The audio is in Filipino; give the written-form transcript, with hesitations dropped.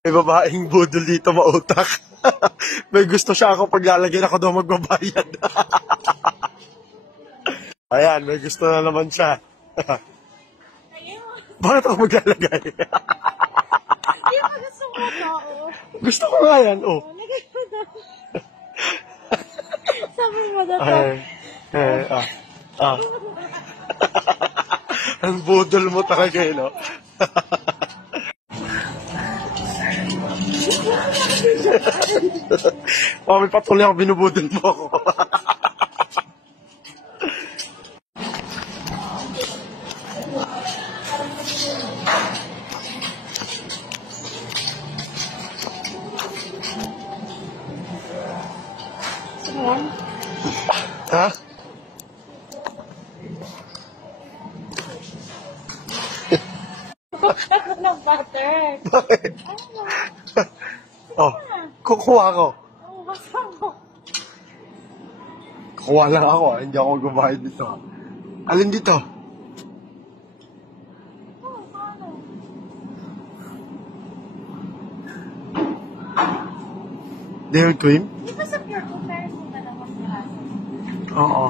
May babaeng budol dito mautak. May gusto siya ako paglalagyan ako daw magbabayad. Ayan, may gusto na naman siya. Bakit ako maglalagay? Hindi mo gusto mo to. Gusto ko nga yan, oh. Lagay mo na. Sabi mo na to. Ang budol mo talaga, no? May patuloy ako, binubudol mo ako. Ha? Bakit ng butter? Bakit? Oh, kukuha ko. Oo, basta mo. Kukuha lang ako, hindi ako magbabayad dito. Alin dito? Oo, paano? Dairy cream? Di ba sa pure ko, meron mo na naman lahat? Oo.